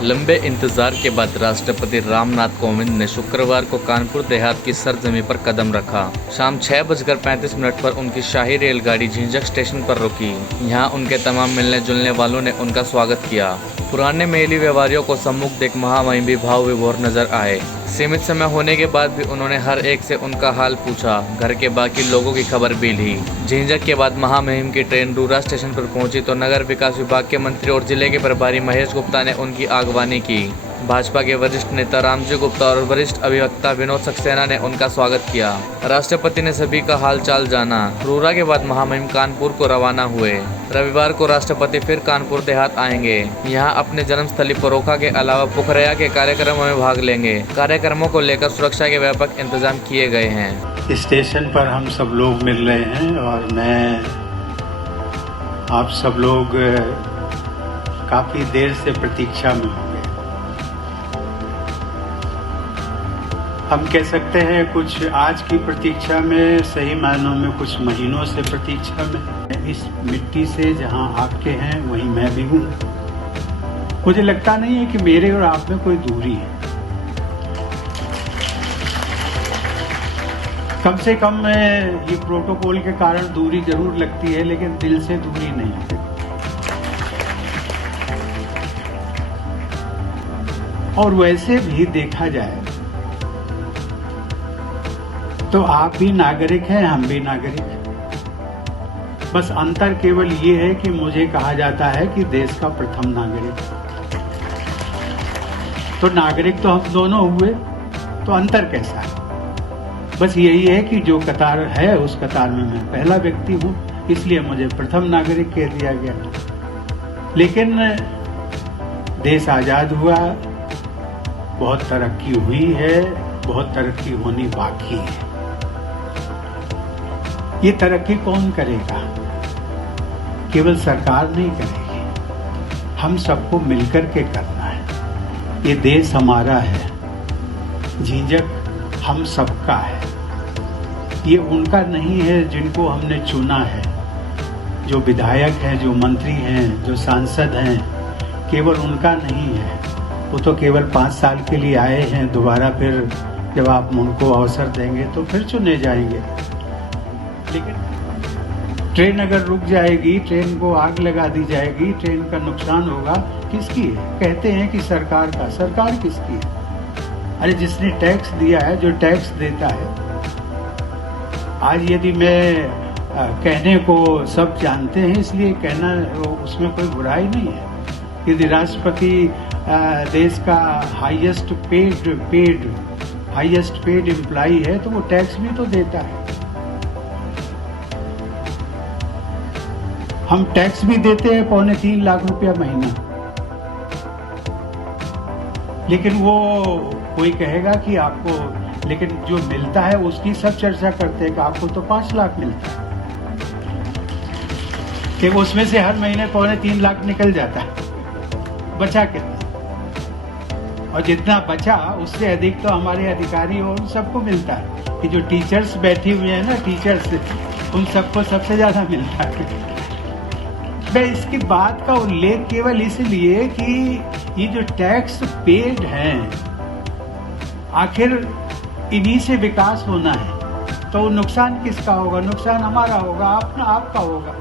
लंबे इंतजार के बाद राष्ट्रपति रामनाथ कोविंद ने शुक्रवार को कानपुर देहात की सरजमी पर कदम रखा। शाम 6:35 पर उनकी शाही रेलगाड़ी झिंझक स्टेशन पर रुकी। यहां उनके तमाम मिलने जुलने वालों ने उनका स्वागत किया। पुराने मेली व्यवहारियों को सम्मुख देख महामहिम भी भाव विभोर नजर आए। सीमित समय होने के बाद भी उन्होंने हर एक से उनका हाल पूछा, घर के बाकी लोगों की खबर भी ली। झिंझक के बाद महामहिम की ट्रेन रूरा स्टेशन पर पहुंची तो नगर विकास विभाग के मंत्री और जिले के प्रभारी महेश गुप्ता ने उनकी आगवानी की। भाजपा के वरिष्ठ नेता रामजी गुप्ता और वरिष्ठ अभिवक्ता विनोद सक्सेना ने उनका स्वागत किया। राष्ट्रपति ने सभी का हाल चाल जाना। रूरा के बाद महामहिम कानपुर को रवाना हुए। रविवार को राष्ट्रपति फिर कानपुर देहात आएंगे। यहाँ अपने जन्मस्थली परोखा के अलावा पुखरया के कार्यक्रमों में भाग लेंगे। कार्यक्रमों को लेकर सुरक्षा के व्यापक इंतजाम किए गए हैं। स्टेशन पर हम सब लोग मिल रहे हैं और मैं आप सब लोग काफी देर से प्रतीक्षा में होंगे। हम कह सकते हैं कुछ आज की प्रतीक्षा में, सही मायनों में कुछ महीनों से प्रतीक्षा में। इस मिट्टी से जहां आपके हैं वहीं मैं भी हूं। मुझे लगता नहीं है कि मेरे और आप में कोई दूरी है। कम से कम ये प्रोटोकॉल के कारण दूरी जरूर लगती है, लेकिन दिल से दूरी नहीं है। और वैसे भी देखा जाए तो आप भी नागरिक हैं, हम भी नागरिक हैं। बस अंतर केवल ये है कि मुझे कहा जाता है कि देश का प्रथम नागरिक। तो नागरिक तो हम दोनों हुए, तो अंतर कैसा है? बस यही है कि जो कतार है उस कतार में मैं पहला व्यक्ति हूं, इसलिए मुझे प्रथम नागरिक कह दिया गया। लेकिन देश आजाद हुआ, बहुत तरक्की हुई है, बहुत तरक्की होनी बाकी है। ये तरक्की कौन करेगा? केवल सरकार नहीं करेगी, हम सबको मिलकर के करना है। ये देश हमारा है, झिंझक हम सबका है। ये उनका नहीं है जिनको हमने चुना है। जो विधायक हैं, जो मंत्री हैं, जो सांसद हैं, केवल उनका नहीं है। वो तो केवल 5 साल के लिए आए हैं। दोबारा फिर जब आप उनको अवसर देंगे तो फिर चुने जाएंगे। लेकिन ट्रेन अगर रुक जाएगी, ट्रेन को आग लगा दी जाएगी, ट्रेन का नुकसान होगा, किसकी है? कहते हैं कि सरकार का। सरकार किसकी है? अरे जिसने टैक्स दिया है, जो टैक्स देता है। आज यदि मैं कहने को सब जानते हैं, इसलिए कहना उसमें कोई बुराई नहीं है। यदि राष्ट्रपति देश का हाईएस्ट पेड एम्प्लॉई है तो वो टैक्स भी तो देता है। हम टैक्स भी देते हैं 2.25 लाख रुपया महीना। लेकिन वो कोई कहेगा कि आपको, लेकिन जो मिलता है उसकी सब चर्चा करते हैं कि आपको तो 5 लाख मिलता है, कि उसमें से हर महीने 2.25 लाख निकल जाता है। बचा कितना? और जितना बचा उससे अधिक तो हमारे अधिकारी और सबको मिलता है। कि जो टीचर्स बैठे हुए हैं ना, टीचर्स, उन सबको सबसे ज्यादा मिलता है। मैं इसकी बात का उल्लेख केवल इसलिए कि ये जो टैक्स पेड हैं, आखिर इन्हीं से विकास होना है। तो नुकसान किसका होगा? नुकसान हमारा होगा, आपका होगा।